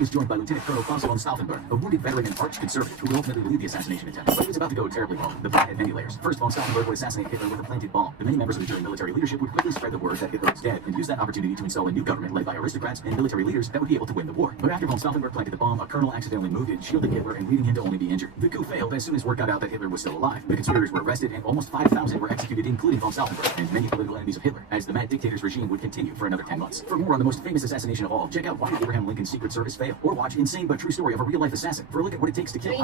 was joined by Lieutenant Colonel Bonbon, a wounded veteran and arch-conservative who would ultimately lead the assassination attempt. But it was about to go terribly wrong. The plan had many layers. First, von Stauffenberg would assassinate Hitler with a planted bomb. The many members of the German military leadership would quickly spread the word that Hitler was dead and use that opportunity to install a new government led by aristocrats and military leaders that would be able to win the war. But after von Stauffenberg planted the bomb, a colonel accidentally moved it, shielding Hitler and leaving him to only be injured. The coup failed as soon as word got out that Hitler was still alive. The conspirators were arrested and almost 5,000 were executed, including von Stauffenberg and many political enemies of Hitler, as the mad dictator's regime would continue for another 10 months. For more on the most famous assassination of all, check out Why Did Abraham Lincoln's Secret Service Fail? Or watch Insane But True Story of a Real-Life Assassin for a look at what it takes to kill.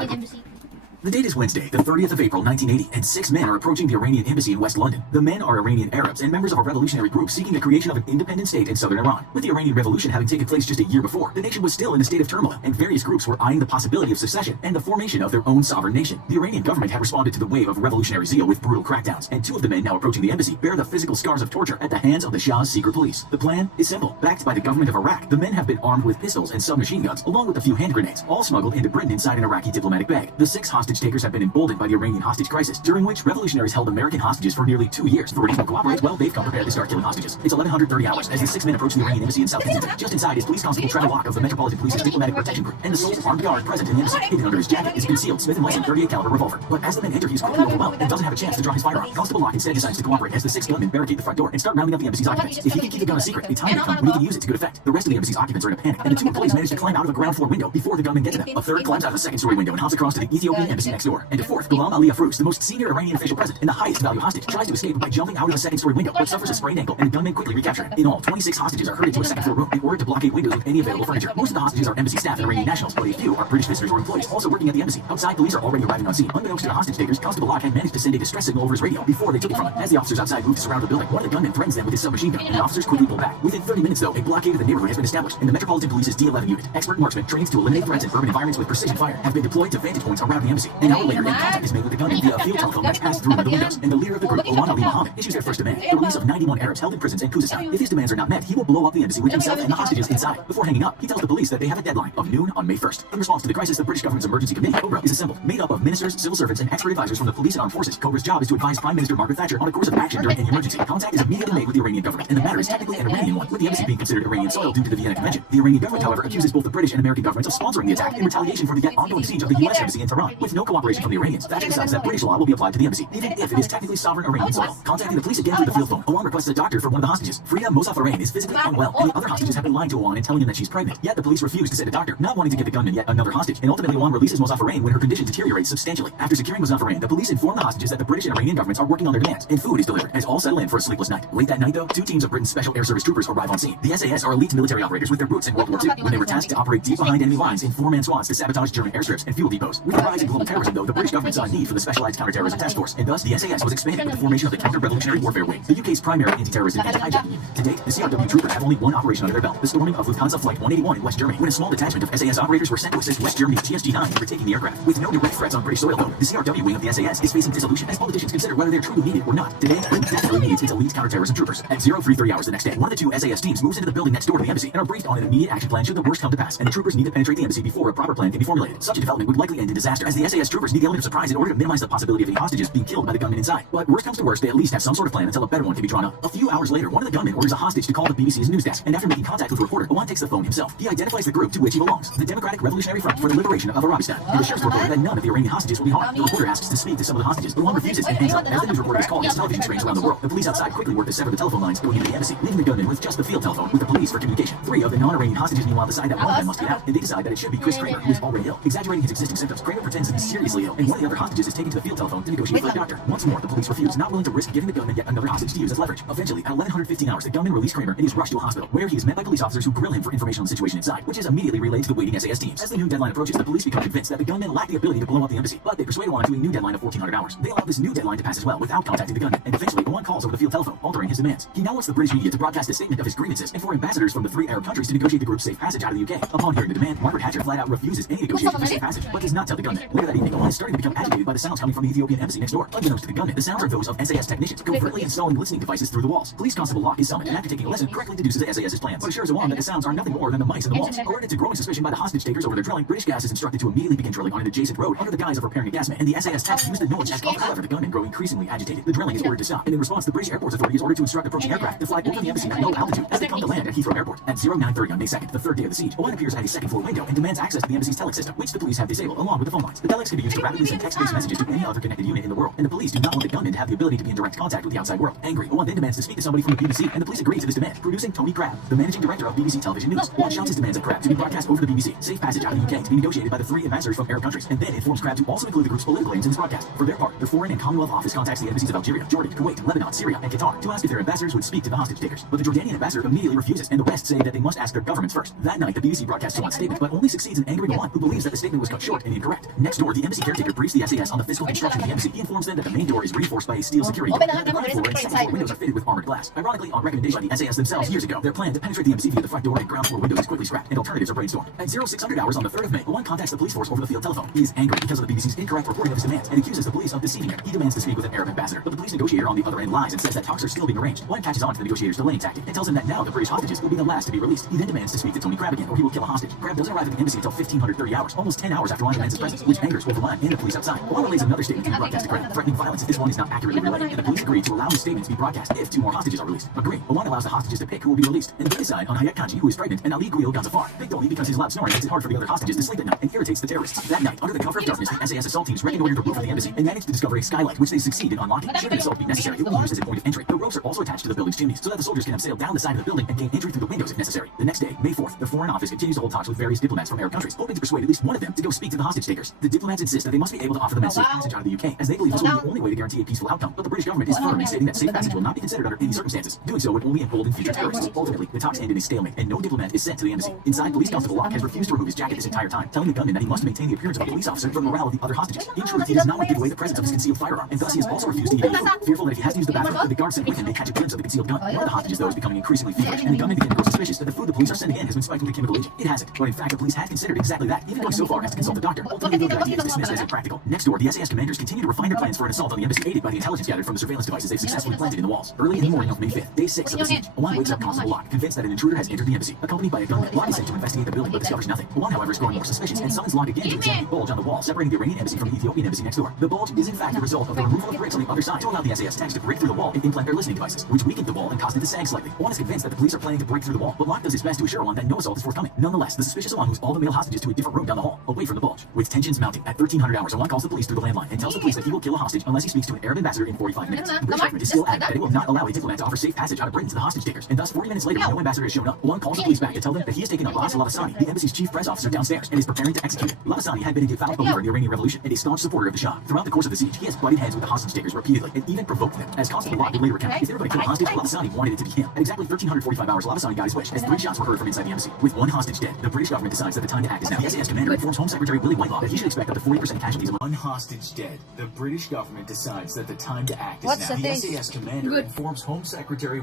The date is Wednesday, the 30th of April, 1980, and 6 men are approaching the Iranian embassy in West London. The men are Iranian Arabs and members of a revolutionary group seeking the creation of an independent state in southern Iran. With the Iranian Revolution having taken place just a year before, the nation was still in a state of turmoil, and various groups were eyeing the possibility of secession and the formation of their own sovereign nation. The Iranian government had responded to the wave of revolutionary zeal with brutal crackdowns, and 2 of the men now approaching the embassy bear the physical scars of torture at the hands of the Shah's secret police. The plan is simple. Backed by the government of Iraq, the men have been armed with pistols and submachine guns, along with a few hand grenades, all smuggled into Britain inside an Iraqi diplomatic bag. The 6 hostage takers have been emboldened by the Iranian hostage crisis, during which revolutionaries held American hostages for nearly 2 years. The Iranians will cooperate. Well, they've come prepared to start killing hostages. It's 11:30 hours as the 6 men approach the Iranian embassy in South Kensington. Just inside is Police Constable Trevor Locke of the Metropolitan Police's Diplomatic Protection Group, and the sole armed guard present in the embassy. Hidden under his jacket is a concealed Smith & Wesson .38 caliber revolver. But as the men enter, he's quickly overwhelmed and doesn't have a chance to draw his firearm. Constable Locke instead decides to cooperate as the 6 gunmen barricade the front door and start rounding up the embassy's occupants. If he can keep the gun a secret, a time may come when he can use it to good effect. The rest of the embassy's occupants are in a panic, and the 2 employees manage to climb out of a ground floor window before the gunmen get to them. A third climbs out of a second-story window and hops across to the Ethiopian embassy next door. And a fourth, Ghulam Ali Afrouz, the most senior Iranian official present and the highest value hostage, tries to escape by jumping out of a second-story window, but suffers a sprained ankle, and the gunmen quickly recapture him. In all, 26 hostages are herded to a second-floor room in order to blockade windows with any available furniture. Most of the hostages are embassy staff and Iranian nationals, but a few are British visitors or employees also working at the embassy. Outside, police are already arriving on scene. Unbeknownst to the hostage takers, Constable Locke had managed to send a distress signal over his radio before they took it from him. As the officers outside moved to surround the building, one of the gunmen threatens them with his submachine gun, and the officers quickly pull back. Within 30 minutes, though, a blockade of the neighborhood has been established, and the Metropolitan Police's D11 unit, expert marksmen trained to eliminate threats in urban environments with precision fire, have been deployed to vantage points around the embassy. An hour later, contact is made with the gunmen via a field telephone that's passed through one of the windows, and the leader of the group, Oman Ali Mohammed, issues their first demand: the release of 91 Arabs held in prisons in Khuzestan. If his demands are not met, he will blow up the embassy with himself and the hostages inside. Before hanging up, he tells the police that they have a deadline of noon on May 1st. In response to the crisis, the British government's emergency committee, COBRA, is assembled, made up of ministers, civil servants, and expert advisors from the police and armed forces. COBRA's job is to advise Prime Minister Margaret Thatcher on a course of action during any emergency. Contact is immediately made with the Iranian government, and the matter is technically an Iranian one, with the embassy being considered Iranian soil due to the Vienna Convention. The Iranian government, however, accuses both the British and American governments of sponsoring the attack in retaliation for the yet ongoing siege of the U.S. embassy in Tehran. With no cooperation from the Iranians, Thatcher decides that British law will be applied to the embassy, even if it is technically sovereign Iranian soil. Contacting the police again through the field phone, Oman requests a doctor for one of the hostages. Frida Mosaffarain is physically unwell, and the other hostages have been lying to Oman and telling him that she's pregnant. Yet the police refuse to send a doctor, not wanting to get the gunman yet another hostage, and ultimately Oman releases Mosaffarain when her condition deteriorates substantially. After securing Mosaffarain, the police inform the hostages that the British and Iranian governments are working on their demands, and food is delivered, as all settle in for a sleepless night. Late that night, though, 2 teams of Britain's Special Air Service troopers arrive on scene. The SAS are elite military operators with their roots in World War II, when they were tasked to operate deep behind enemy lines in 4-man squads to sabotage German airstrips and fuel depots. With the rise in global terrorism, though, the British government saw a need for the Specialized Counterterrorism Task Force, and thus the SAS was expanded with the formation of the Counter-Revolutionary Warfare Wing, the UK's primary anti-terrorism and anti-hijacking unit. To date, the CRW troopers have only one operation under their belt: the storming of Lufthansa Flight 181 in West Germany, when a small detachment of SAS operators were sent to assist West Germany's TSG-9 in retaking the aircraft. With no direct threats on British soil, though, the CRW wing of the SAS is facing dissolution as politicians consider whether they're truly needed or not. Today, Britain definitely needs its elite counterterrorism troopers. At 0330 hours the next day, one of the 2 SAS teams moves into the building next door to the embassy and are briefed on an immediate action plan should the worst come to pass, and the troopers need to penetrate the embassy before a proper plan can be formulated. Such a development would likely end in disaster, as the SAS troopers need the element of surprise in order to minimize the possibility of any hostages being killed by the gunmen inside. But worst comes to worst, they at least have some sort of plan until a better one can be drawn up. A few hours later, one of the gunmen orders a hostage to call the BBC's news desk, and after making contact with a reporter, Oman takes the phone himself. He identifies the group to which he belongs: the Democratic Revolutionary Front for the Liberation of Arabistan, and assures the reporter that none of the Iranian hostages will be harmed. The reporter asks to speak to some of the hostages, but Oman refuses and hangs up. As the news reporter is calling his television screens around the world, the police outside quickly work to sever the telephone lines going into the embassy, leaving the gunmen with just the field telephone with the police for communication. 3 of the non-Iranian hostages meanwhile decide that one of them must get out, and they decide that it should be Chris Kramer, who is already ill. Exaggerating his existing symptoms, Kramer pretends to be seriously ill, and one of the other hostages is taken to the field telephone to negotiate with a doctor. Once more, the police refuse, not willing to risk giving the gunman yet another hostage to use as leverage. Eventually, at 11:15 hours, the gunmen release Kramer and he is rushed to a hospital, where he is met by police officers who grill him for information on the situation inside, which is immediately relayed to the waiting SAS teams. As the noon deadline approaches, the police become convinced that the gunmen lack the ability to blow up the embassy, but they persuade Oman to a new deadline of 1400 hours. They allow this new deadline to pass as well without contacting the gunman, and eventually Oman calls over the field telephone, altering his demands. He now wants the British media to broadcast a statement of his grievances and for ambassadors from the 3 Arab countries to negotiate the group's safe passage out of the UK. Upon hearing the demand, Margaret Thatcher flat out refuses any negotiation for safe passage, but does not tell the gunman. Later that evening, Oman is starting to become agitated by the sounds coming from the Ethiopian embassy next door. Unbeknownst to the gunman, the sounds are those of SAS technicians covertly installing listening devices through the walls. Police Constable Locke is summoned and, after taking a lesson, correctly deduces SAS's plans, but assures Oman that the sounds are nothing more than the mice in the walls. Alerted to growing suspicion by the hostage takers over their drilling, British Gas is instructed to immediately begin drilling on an adjacent road under the guise of repairing a gas main, and the SAS techs use the noise as cover. However, the gunmen grow increasingly agitated. The drilling is ordered to stop, and in response, the British Air Force Authority is ordered to instruct approaching aircraft to fly over the embassy at low altitude as they come to land at Heathrow Airport. At 0930 on May 2nd, the third day of the siege, Oman appears at a second-floor window and demands access to the embassy's telex system, which the police have disabled, along with the phone lines. The telex can be used to rapidly send text-based messages to any other connected unit in the world, and the police do not want the gunmen to have the ability to be in direct contact with the outside world. Angry, Oman then demands to speak to somebody from the BBC, and the police agree to this demand, producing Tony Crabb, the managing director of BBC Television News. Oman shouts his demands at Crabb to be broadcast over the BBC, safe passage out of the UK to be negotiated by the 3 ambassadors from Arab countries, and then informs Crabb to also include the group's political aims in this broadcast. For their part, the Foreign and Commonwealth Office contacts the embassies of Algeria, Jordan, Kuwait, Lebanon, Syria, and Qatar to ask if their ambassadors would speak to the hostage takers. But the Jordanian ambassador immediately refuses, and the rest say that they must ask their governments first. That night, the BBC broadcasts Oman's statement, but only succeeds in angering Oman, who believes that the statement was cut short and incorrect. Next door, the embassy caretaker briefs the SAS on the physical construction of the embassy. He informs them that the main door is reinforced by a steel security door, and the ground floor and second floor windows are fitted with armored glass. Ironically, on recommendation by the SAS themselves years ago, their plan to penetrate the embassy via the front door and ground floor windows is quickly scrapped, and alternatives are brainstormed. At 0600 hours on the 3rd of May, Oman contacts the police force over the field telephone. He is angry because of the BBC's incorrect reporting of his demands and accuses the police of deceiving him. He demands to speak with an Arab ambassador, but the police negotiator on the other end lies and says that talks are still being arranged. Oman catches on to the negotiator's delaying tactic and tells him that now the British hostages will be the last to be released. He then demands to speak to Tony Crabb again, or he will kill a hostage. Crabb doesn't arrive at the embassy until 1530 hours, almost 10 hours after Oman demands his presence, which angers both Oman and the police outside. Oman relays another statement to be broadcast to Crabb, threatening violence if this one is not accurately relayed, and the police agree to allow his statement to be broadcast if 2 more hostages are released. Agree. Oman allows the hostages to pick who will be released, and they decide on Hayat Kanji, who is pregnant, and Ali Guil Gazafar, picked only because his loud snoring makes it hard for the other hostages to sleep at night and irritates the terrorists. That night, under the cover of darkness, the SAS assault teams reconnoiter the roof of the embassy and manage to discover a skylight, which they succeed in unlocking. Should an assault be necessary, it will be used as a point of entry. The ropes are also attached to the building's chimneys, so that the soldiers can have sailed down the side of the building and gain entry through the windows if necessary. The next day, May 4th, the Foreign Office continues to hold talks with various diplomats from Arab countries, hoping to persuade at least one of them to go speak to the hostage takers. The diplomats insist that they must be able to offer the men safe passage out of the UK, as they believe this will be the only way to guarantee a peaceful outcome. But the British government is firm in stating that safe passage will not be considered under any circumstances. Doing so would only embolden future terrorists. Ultimately, the talks end in a stalemate, and no diplomat is sent to the embassy. Inside, Police Constable Locke has refused to remove his jacket this entire time, telling the gunman that he must maintain the appearance of a police officer for the morale of the other hostages. In truth, he does not want to give away the presence of his concealed firearm, and thus he has also refused to eat any food, fearful that if he has to use the bathroom, the guards sent with him may catch a glimpse of the concealed gun. One of the hostages, though, is becoming increasingly feverish, and the gunman begins to grow suspicious that the food the police are sending in has been spiked with a chemical agent. It hasn't, but in fact, the police had considered exactly that, even going so far as to consult the doctor. Ultimately, the idea is dismissed as impractical. Next door, the SAS commanders continue to refine their plans for an assault on the embassy, aided by the intelligence gathered from the surveillance devices they've successfully planted in the walls. Early in the morning of May 5th, day 6 of the siege, Oman wakes up Constable Locke, convinced that an intruder has entered the embassy. Accompanied by a gunman, Locke is sent to investigate the building but discovers nothing. Oman, however, is growing more suspicious and summons Locke again to examine the bulge on the wall separating the Iranian embassy from the Ethiopian embassy next door. The bulge is in fact the result of the removal of bricks on the other side to allow the SAS tanks to break through the wall and implant their listening devices, which weakened the wall and caused it to sag slightly. Oman is convinced that the police are planning to break through the wall, but Locke does his best to assure Oman that no assault is forthcoming. Nonetheless, the suspicious Oman moves all the male hostages to a different room down the hall, away from the bulge. With tensions mounting, at 1300 hours, Oman calls the police through the landline and tells the police that he will kill a hostage unless he speaks to an Arab ambassador in 45 minutes. The British government is still adamant that it will not allow a diplomat to offer safe passage out of Britain to the hostage takers, and thus 40 minutes later, no ambassador has shown up. Oman calls the police back to tell them that he has taken Abbas Lavasani, the embassy's chief press officer, downstairs and is preparing to execute him. Lavasani had been a devout believer in the Iranian Revolution and a staunch supporter of the Shah. Throughout the course of the siege, he has butted heads with the hostage takers repeatedly and even provoked them. As Constable Locke would later recount, if they were going to kill a hostage, Lavasani wanted it to be him. At exactly 1345 hours, Lavasani got his wish, as 3 shots were heard from inside the embassy. With 1 hostage dead, the British government decides that the time to act is now. The SAS commander informs Home Secretary Willie Whitelaw that he should expect up to 40% casualties. 1 hostage dead. The British government decides that the time to act is now. The SAS commander informs Home Secretary